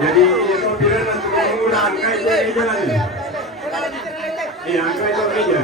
Jadi mobilnya nanti udah angka itu aja lagi. Iya angka itu aja.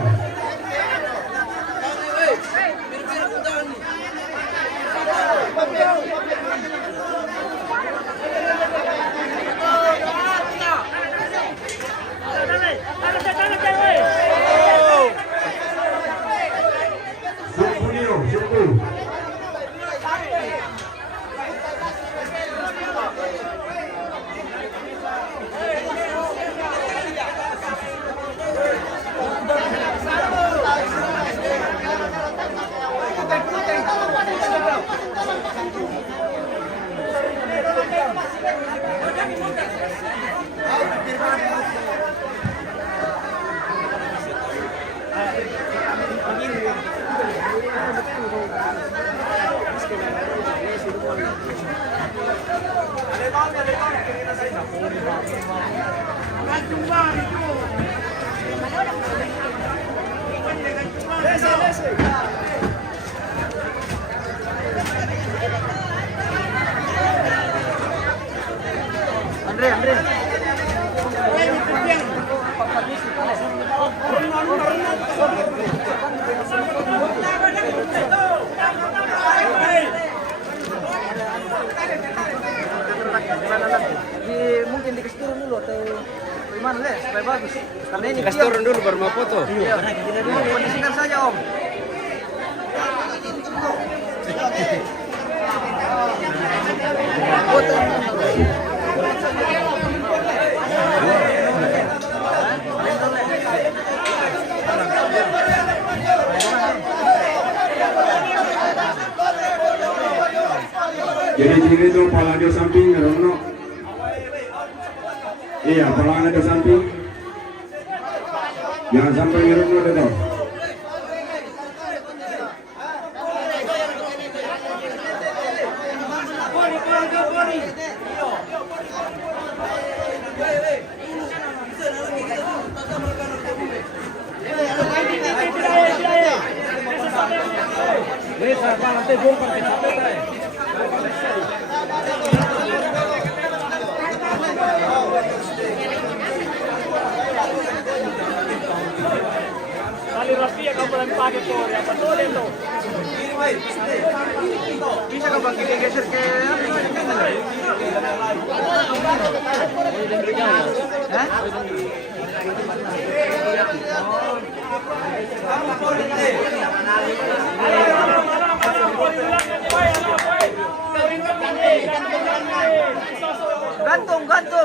Andre. Mungkin dikasih turun dulu atau gimana Les supaya bagus. Karena ini kasih turun dulu baru mau foto. Iya. Kondisikan saja Om. Foto. Jadi itu pala di samping Rono. Iya, pala ada samping. Jangan sampai Rono ada. Bisa kau bagi geser ke gantung.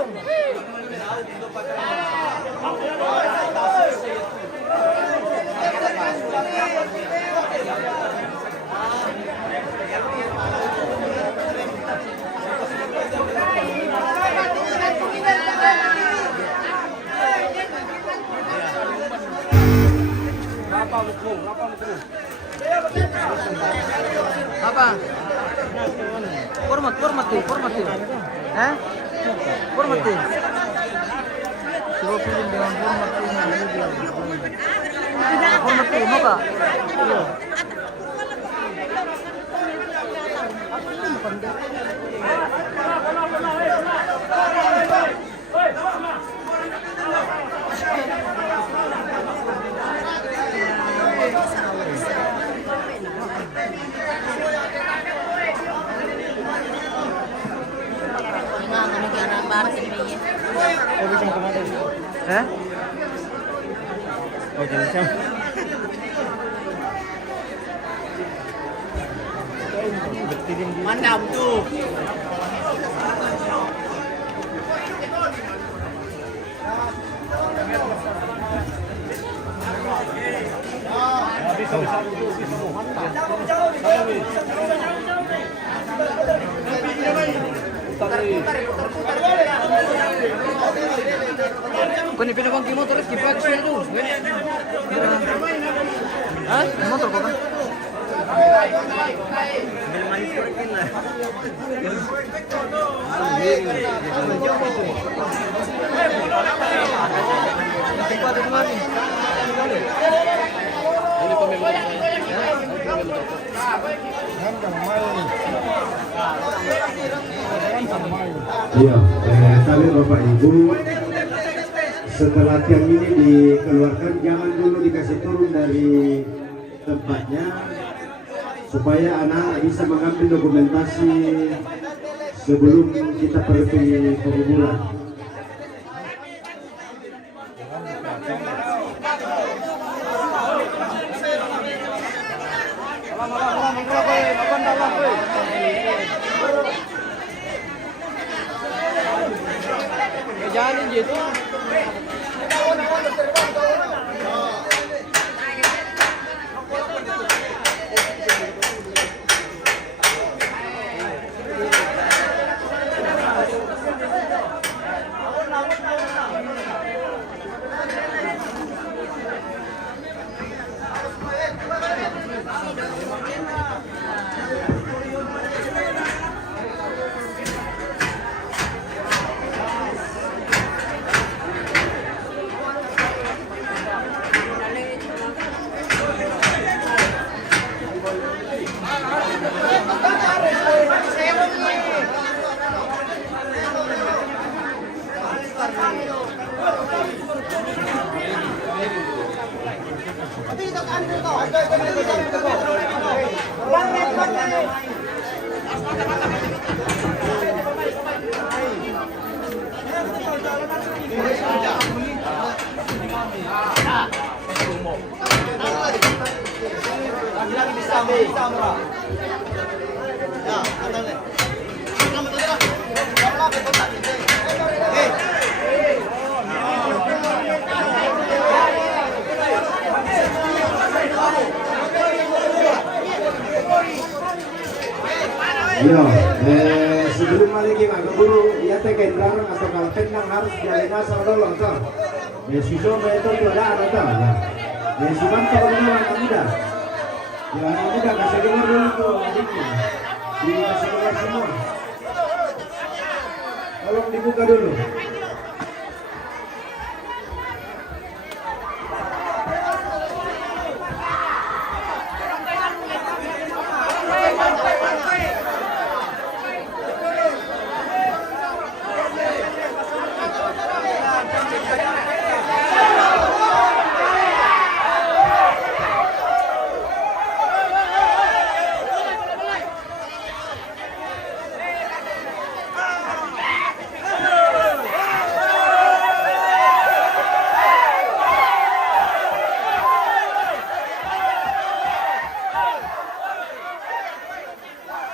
Apa? Format tuh. Format tuh. Coba pilih dengan format tuh. Format tuh, apa? Mandam tuh. Kau ni pindah bangki motor lagi pakai sudah tu. Hah? Motor kau kan? Ini Iya, tapi Bapak Ibu, setelah tiang ini dikeluarkan, jangan dulu dikasih turun dari tempatnya, supaya anak bisa mengambil dokumentasi sebelum kita pergi penguburan. Jangan gitu. Ya, sebelum maliki guru ya teken larang atau kalten yang harus jalina sama longsor. Ya susu itu ada ya. Ya suban kalau anak muda. Ya anak muda kasih keluar dulu tuh adiknya. Dikasih keluar semua. Tolong dibuka dulu.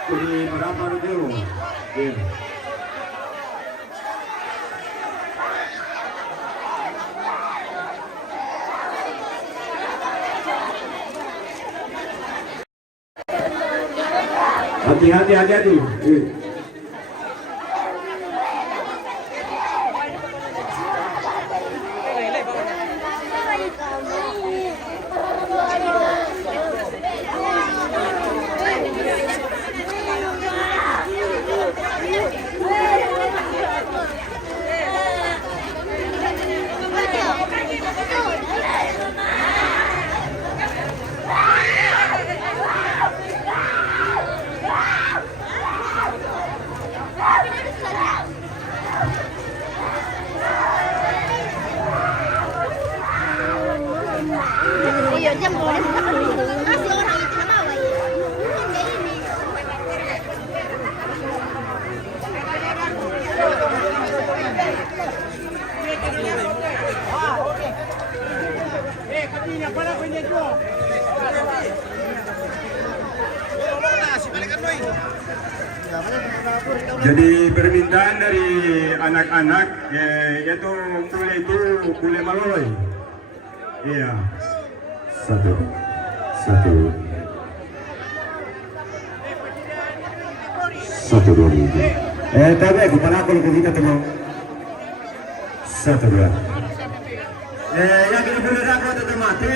Ini berapa dulu? Iya. Hati-hati. Iya, jam boleh kasih orang itu nama apa ya? Bukan kayak ini. Jadi permintaan dari anak-anak yaitu boleh maloloy. Iya. Satu. Dua. Tapi aku pernah kalau kita tengok. 1, 2. Yang ini boleh dapat tetap mati.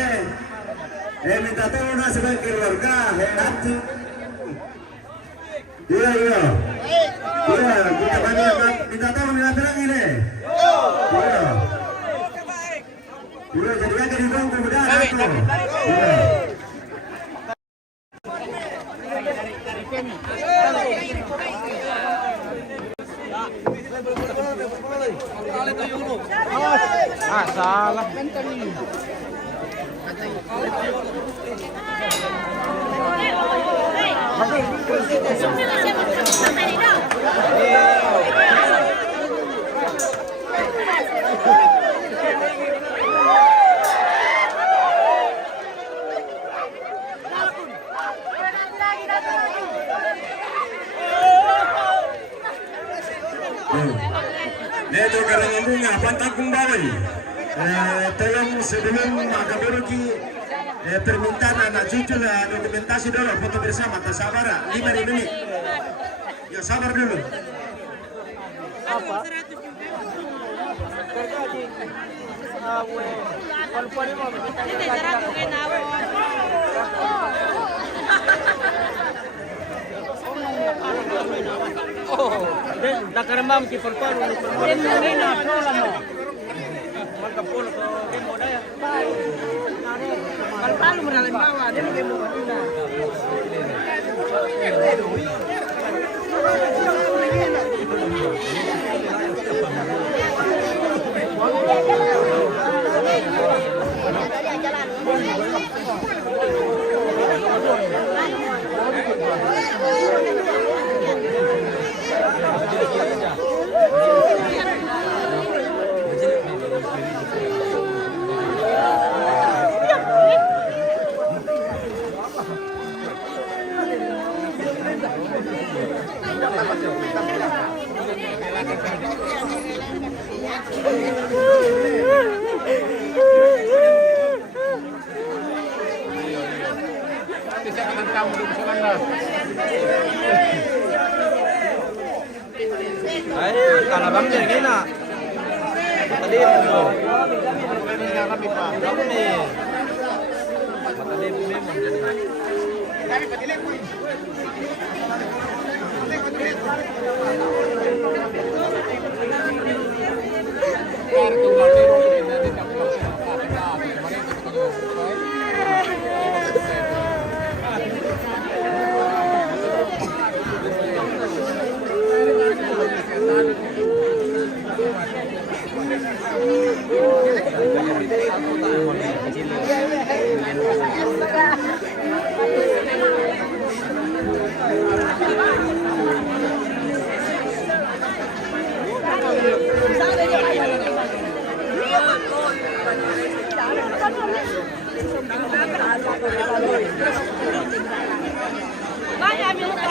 Minta tolong sebagai keluarga. Nanti. Iya. Kita banyak minta tolong bilang ini. Iya. Iya, jadi aja di bawah kemudian. Iya. Ah, salah. Medyo karang bunga, pantang kumbaway. Tolong sebelum Magaburuki permintaan anak cucu dokumentasi dulu, foto bersama. Tak sabar, 5 menit. Ya sabar dulu. Apa? Oh, nakaremam si Palpalo ni Palpalo. Magkapolo ko mo daya. Palpalo mo na lang bawa, di mo mo na. Ay, kalabang niya gina. Matali mo. Kami. Matali mo. Kami patili mo.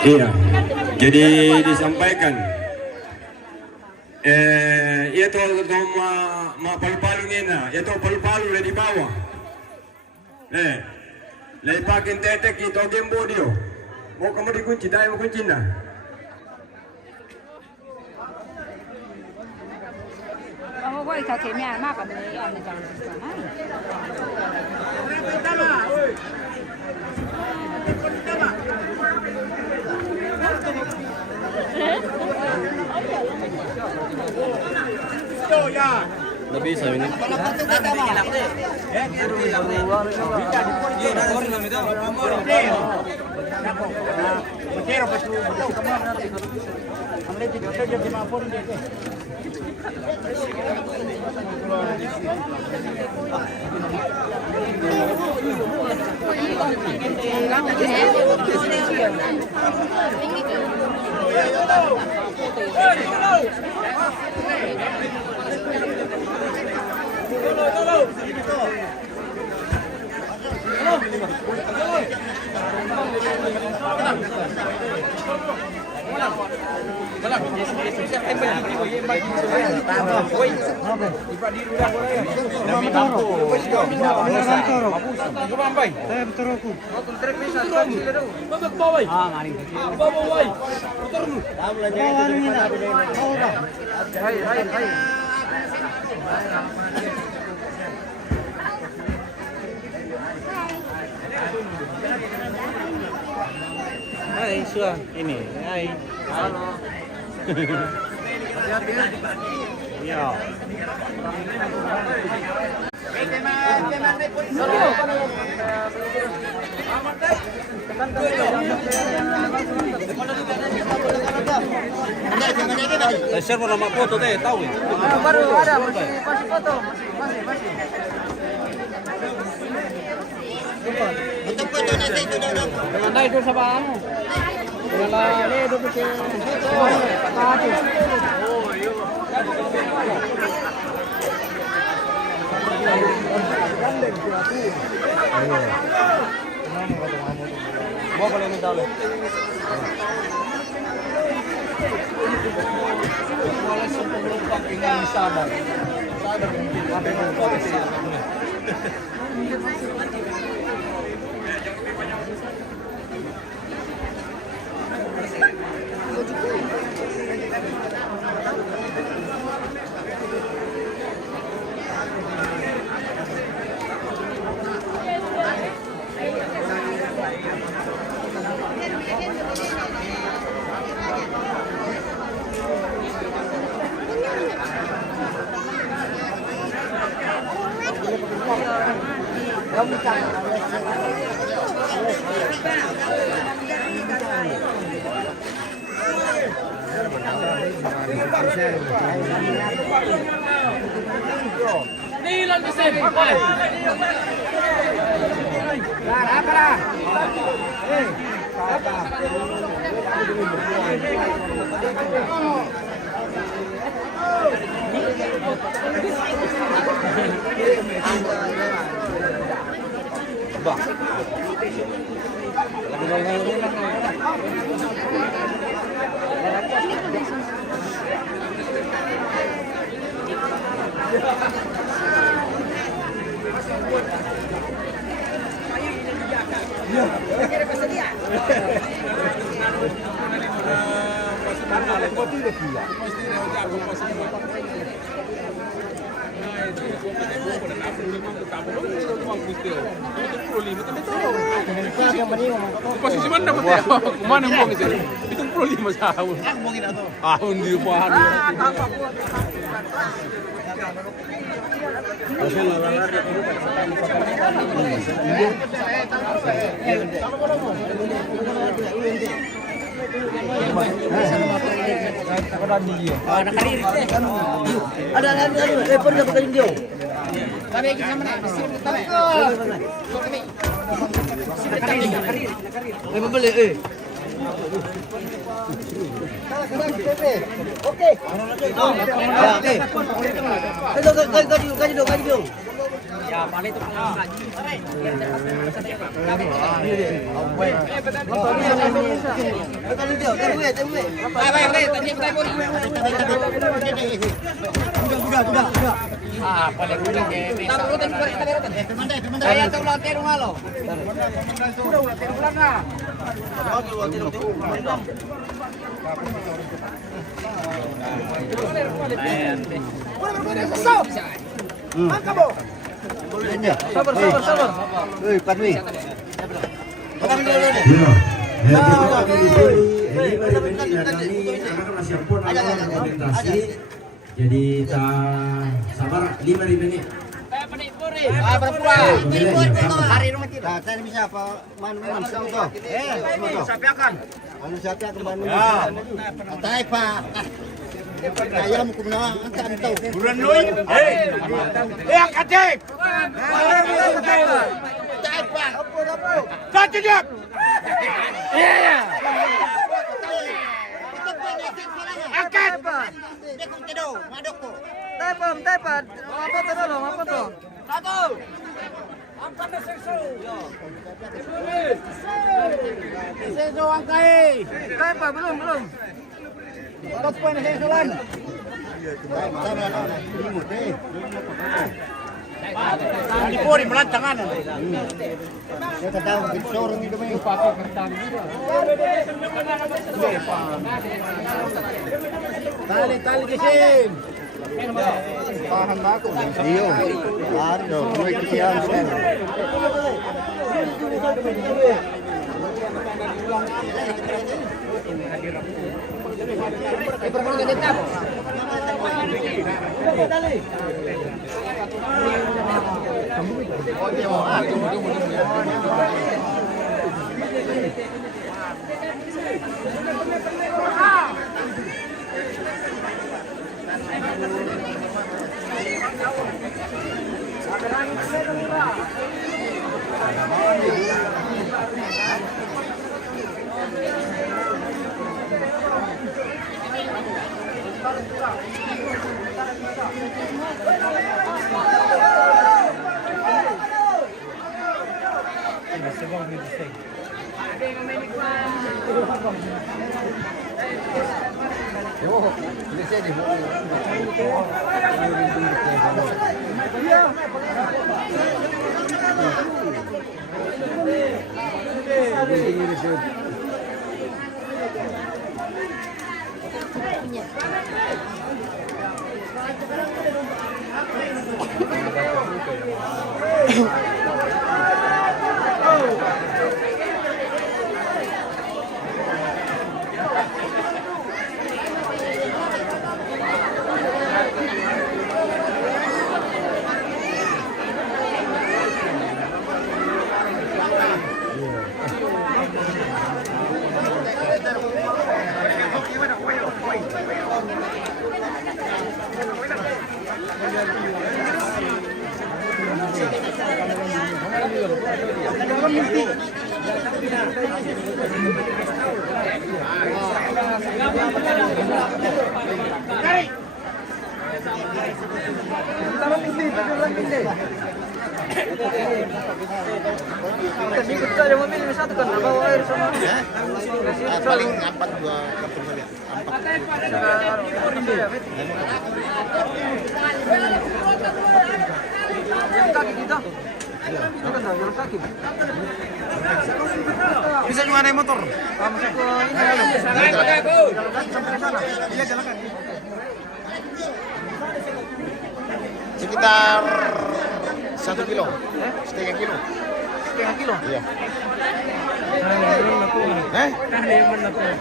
Iya, jadi disampaikan itu palu-palu ngena, itu palu-palu di bawah. Lepakin tetek itu gembo dia. Mau kamu dikunci, dah mau kunci nah. Kamu kok kakeknya mah kan ini on the jalan sana. Nggak bisa ini. Hai, Suan. Ini. Hai. Halo. Ya. Jangan Share mo nama foto deh, tahu ya? Baru ada masih foto, masih. Untuk foto nasi itu dah. Anda itu sama anu. Kalau ini itu ke Mau boleh minta oleh. Oleh penumpang ingin sadar mungkin apa yang mau Posisi mana dapat ya? Kemana buang itu? 75 tahun. Tahun di Wuhan. Sabar. Jadi sabar 5 menit. Hari rumah kita. Saya bisa apa? Manu semua. Sapiakan. Anu siapa yang kembali? Tay Pak. Ayam kumna angkat tahu. Bulan Lui. Angkat dek. Tay Pak. Satu jam. Iya. Angkat. Dekung tedo, madoko. Tepan. Apa tuh? Satu. Seso angkai. Tepan belum. Berapa poin sesolan? Di pori melancangan. Saya tak tahu kita sorong itu main. Tali kesin. Tahan baku. Iyo. Aduh, gue kesian sen. Ikut saja mobil ini satu kan, bawa air sama. Paling 4 gua kartu saja. 4. Jalan kaki kita. Bukan tahu jalan kaki. Bisa juga naik motor. Masuk ke ini. Jalan kaki sampai ke sana. Iya jalan kaki. Sekitar 1 kilo. Setengah kilo. Setengah kilo. Iya.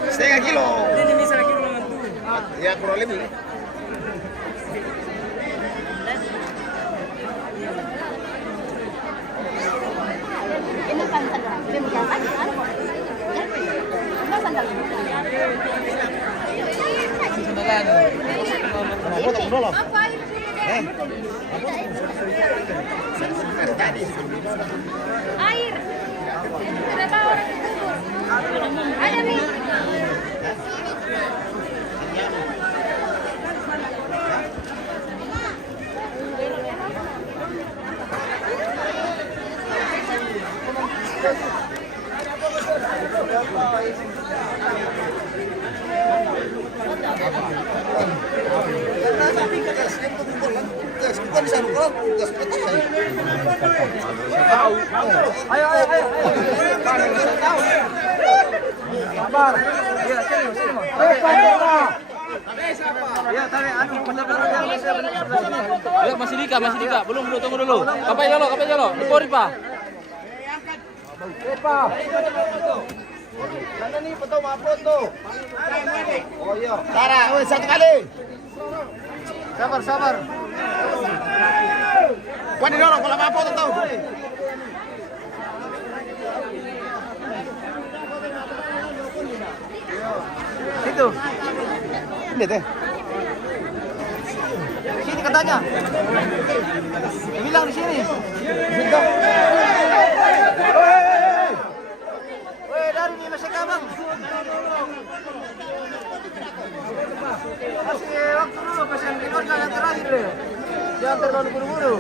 Setengah kilo. Ya kurang lebih. Ini kan sandal. Ini bukan kan? Ano po? Ano sandal? Foto dulu. Air. Berapa orang itu? Ada nih. Ayo. Sabar. Iya, sini. Iya, tarik anu benar-benar yang bisa benar. Ya, masih Dika. Belum, tunggu dulu. Kapai dulu. Lepori, Pak. Mana nih foto foto? Oh iya. Tara, satu kali. Sabar. Gua didorong kalau apa foto tahu. Situ. Ini teh. Sini katanya. Dia bilang di sini. Woi, dari ini masih kabang. Kasih waktu dulu, pasang record yang terakhir deh. Jangan terlalu buru-buru.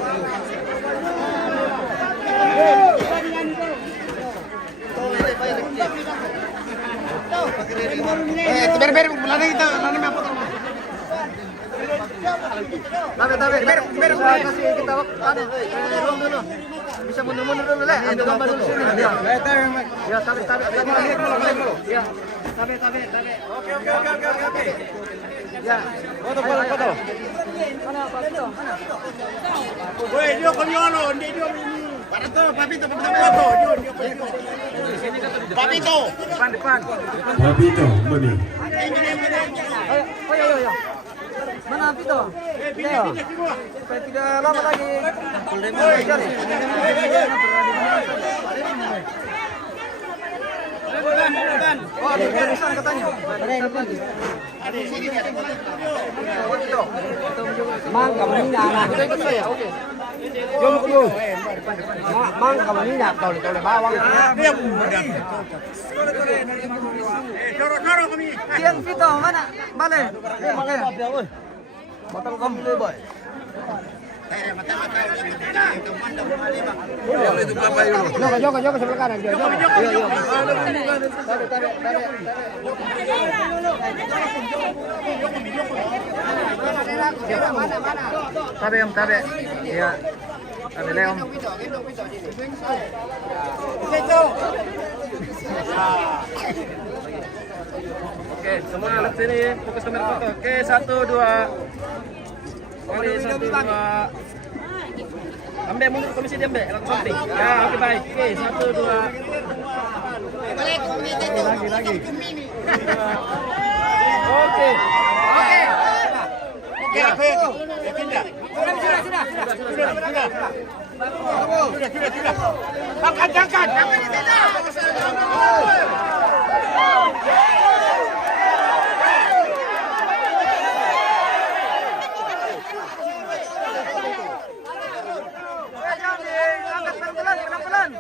Ber lari kita apa? Ber kasih kita waktu ruang dulu. Bisa mundur dulu le, ambil gambar dulu sini. Ya. Ya, tarik. Ya. Tarik. Oke. Ya. Foto. Mana Pak Pito? Mana? Woi, dia konyolo, dia ini. Parato, Papito, foto. Papito. Depan. Papito, mana? Ayo. Mana Pito? Pito. Supaya tidak lama lagi. Oh, ada tulisan katanya. Mang cầm miếng nhà này. Vô một vô. Mang cầm miếng nhà tàu này ba bang. Tiang pito mana? Balik. Oke. Matang kamu lebar. Joga sebelah kanan. Tarik. Iya. Tarik Leom. Oke, semua lihat sini, fokus kamera foto. Oke, 1 2. Oke, 1 2. Ambil mundur komisi dia ambil, langsung samping. Ya, oke baik. Oke, 1 2. Lagi. Oke. Pindah. Sudah. Angkat. Pelan-pelan.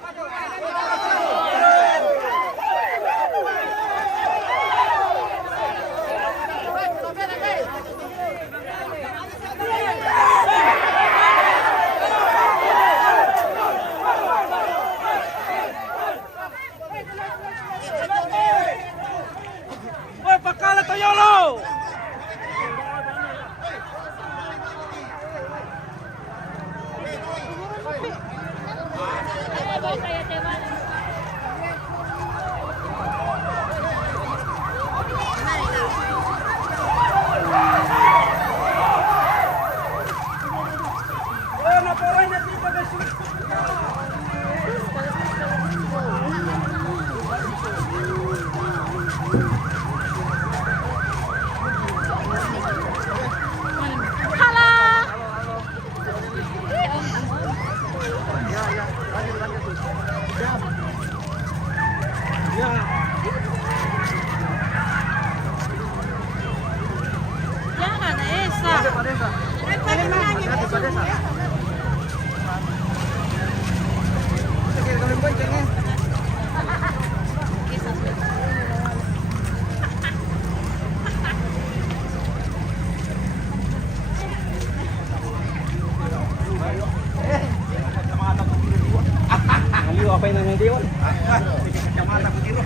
Woi, pakala Toyolo. Apa yang nanya dia? Kacamata begitu.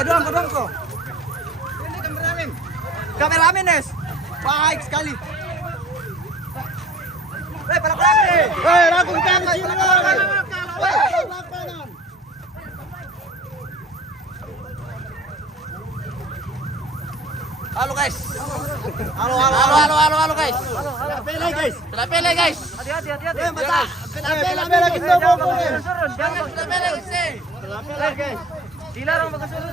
Dorong kok. Ini kameramen. Kameramen, Nes. Baik sekali. Para pelakon. Rangkum tangan silakan. Halo guys. Halo guys. Pele guys. Hati-hati. Pele lagi turun. Jangan pele sih. Pele guys. Dilarang bagus turun.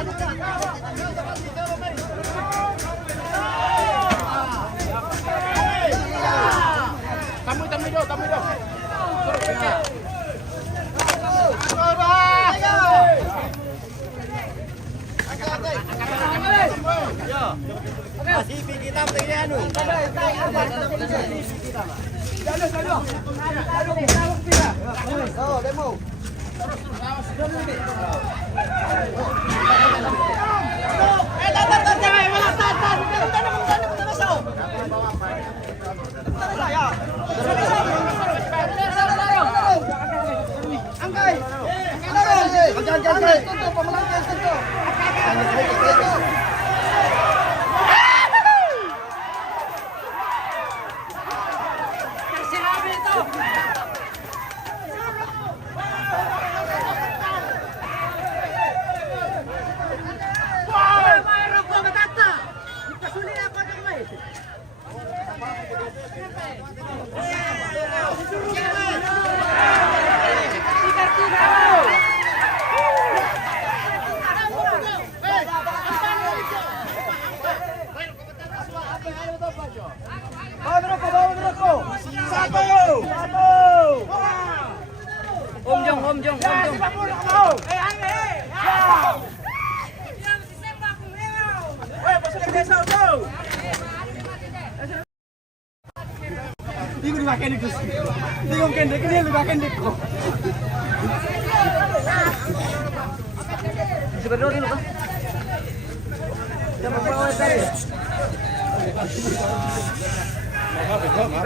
Tamu dong. Masih kita begini anu. Oh, demo. Om Jong. Sebentar dulu, Pak. Jangan bawa tadi. Orang kedua.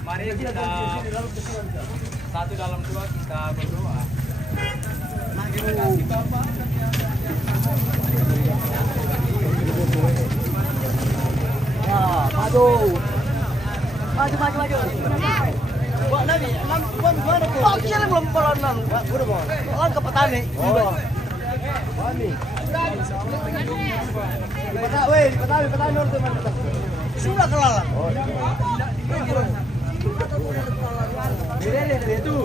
Mari kita satu dalam dua kita berdoa. Terima kasih Bapak. Maju. Buat Nabi, buat mana kau? Oh, kira belum pernah. Udah mau. Orang ke petani. Oh. Petani. Petani nur teman. Sudah kelala. Oh. Ini itu.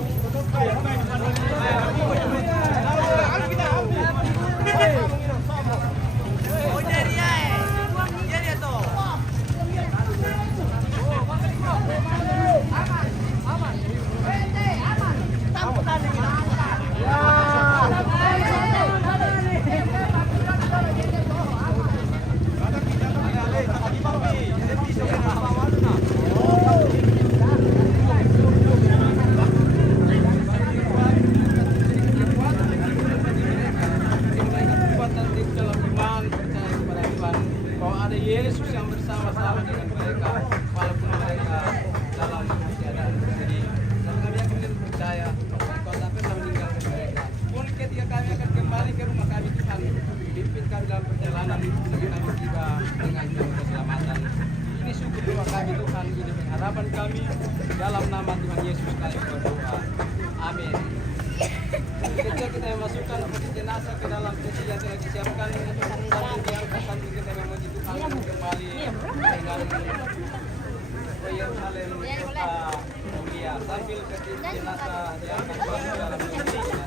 Yesus yang bersama-sama dengan mereka walaupun mereka dalam keadaan jadi kami akan percaya Engkau tak pernah meninggalkan mereka pun ketika kami akan kembali ke rumah kami Tuhan pimpin kami dalam perjalanan menuju kami tiba dengan keselamatan ini syukur doa kami Tuhan ini pengharapan kami dalam nama Tuhan Yesus kami berdoa amin. Ketika kita memasukkan jenazah ke dalam peti yang telah disiapkan sambil diangkat sambil kita memuji Tuhan kembali dengan Yerusalem mulia sambil jenazah diangkat masuk dalam Indonesia.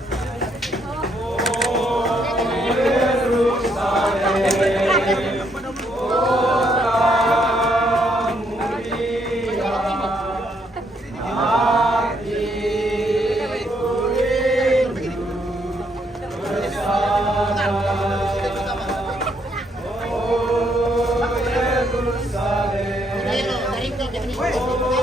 Dari